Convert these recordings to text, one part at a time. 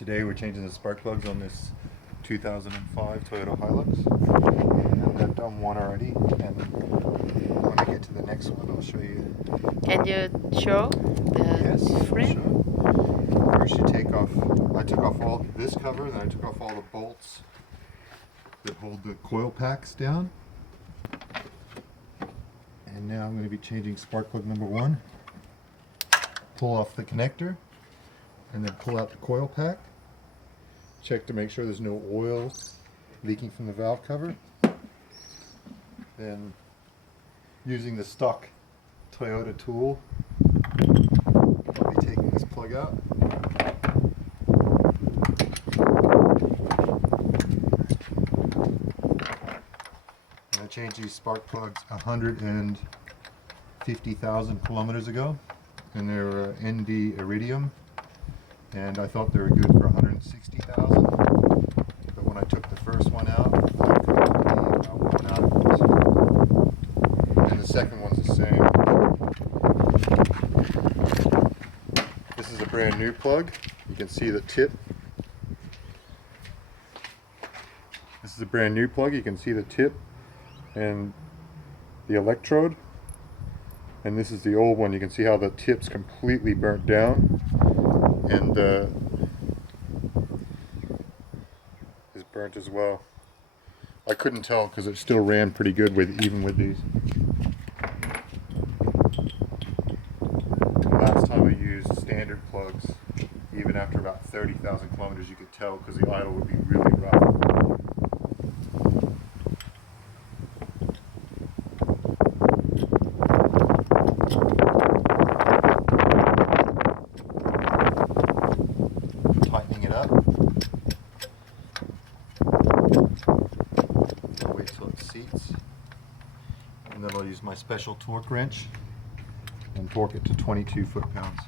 Today we're changing the spark plugs on this 2005 Toyota Hilux. And I've done one already, and when I get to the next one I'll show you. Can you show the frame? Sure. First I took off all this cover, then I took off all the bolts that hold the coil packs down. And now I'm going to be changing spark plug number 1. Pull off the connector and then pull out the coil pack. Check to make sure there's no oil leaking from the valve cover. Then, using the stock Toyota tool, I'll be taking this plug out. And I changed these spark plugs 150,000 kilometers ago, and they're ND iridium. And I thought they were good for 160,000, but when I took the first one out, I couldn't believe how worn out it was. And the second one's the same. This is a brand new plug. You can see the tip. This is a brand new plug. You can see the tip and the electrode. And this is the old one. You can see how the tip's completely burnt down. And is burnt as well. I couldn't tell because it still ran pretty good even with these. Last time I used standard plugs, even after about 30,000 kilometers, you could tell because the idle would be really rough. Tightening it up. I'll wait till it seats. And then I'll use my special torque wrench and torque it to 22 foot-pounds.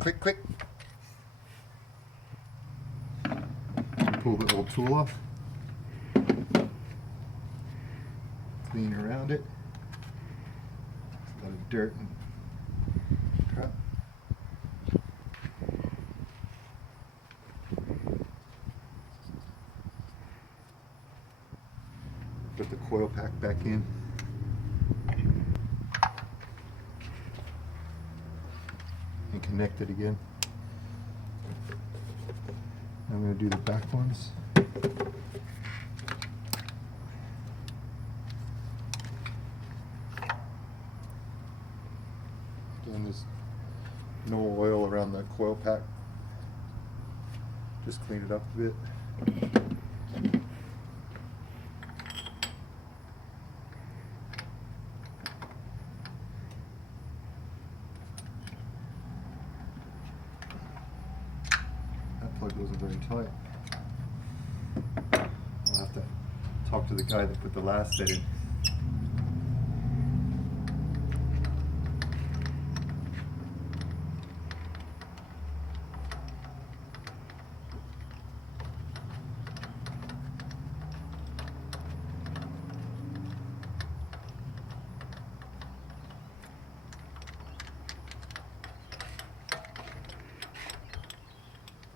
Click, click. Pull the old tool off. Clean around it. A lot of dirt and crap. Put the coil pack back in. And connect it again. I'm going to do the back ones. Again, there's no oil around the coil pack. Just clean it up a bit. That plug wasn't very tight. I'll have to talk to the guy that put the last set in.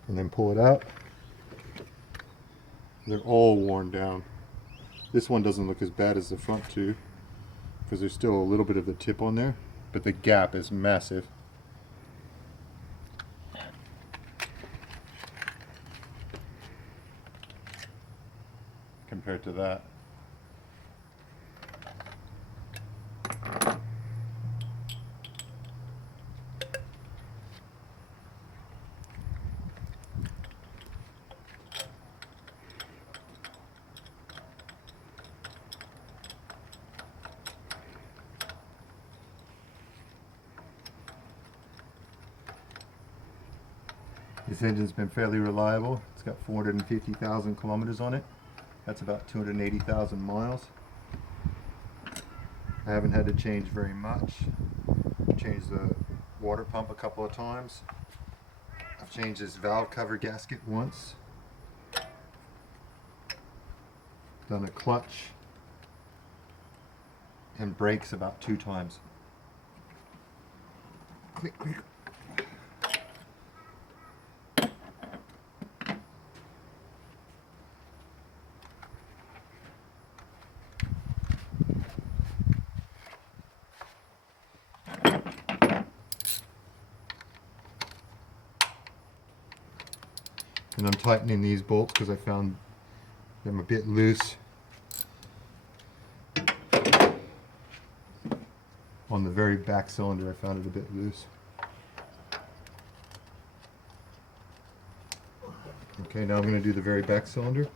And then pull it out. They're all worn down. This one doesn't look as bad as the front two because there's still a little bit of the tip on there, but the gap is massive. Compared to that. This engine's been fairly reliable. It's got 450,000 kilometers on it. That's about 280,000 miles. I haven't had to change very much. Changed the water pump a couple of times. I've changed this valve cover gasket once. Done a clutch and brakes about 2 times. Click, click. And I'm tightening these bolts because I found them a bit loose on the very back cylinder. I found it a bit loose. Okay, now I'm going to do the very back cylinder.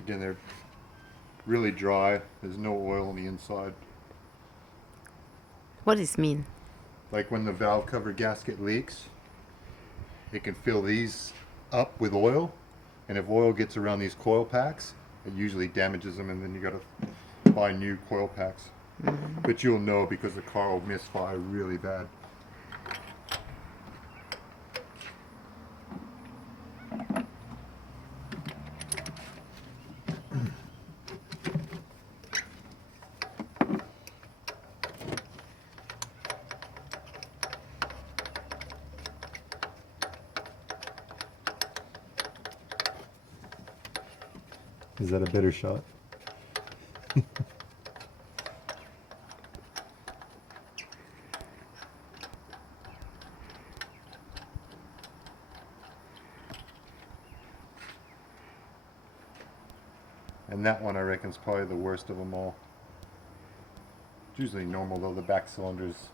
Again, they're really dry. There's no oil on the inside. What does it mean? Like when the valve cover gasket leaks, it can fill these up with oil, and if oil gets around these coil packs, it usually damages them, and then you got to buy new coil packs. But you'll know because the car will misfire really bad. Is that a better shot? And that one I reckon is probably the worst of them all. It's usually normal though, the back cylinder's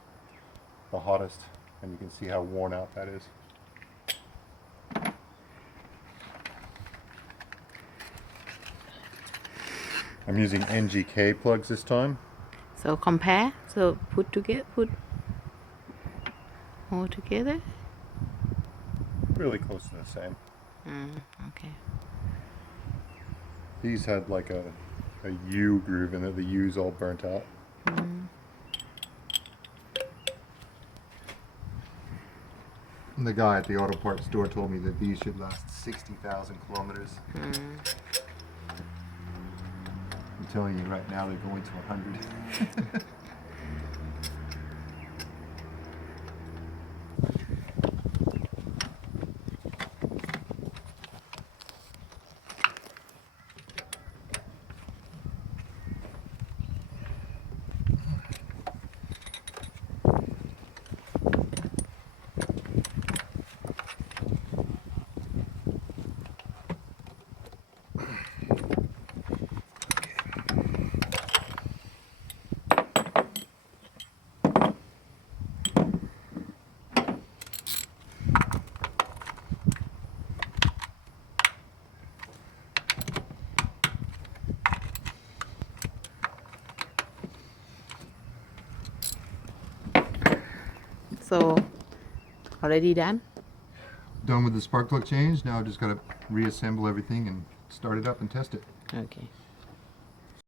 the hottest, and you can see how worn out that is. I'm using NGK plugs this time. So compare. So put all together. Really close to the same. Okay. These had like a U groove in it. The U's all burnt out. And the guy at the auto parts store told me that these should last 60,000 kilometers. I'm telling you right now, they're going to 100. So already done? Done with the spark plug change. Now I just got to reassemble everything and start it up and test it. Okay.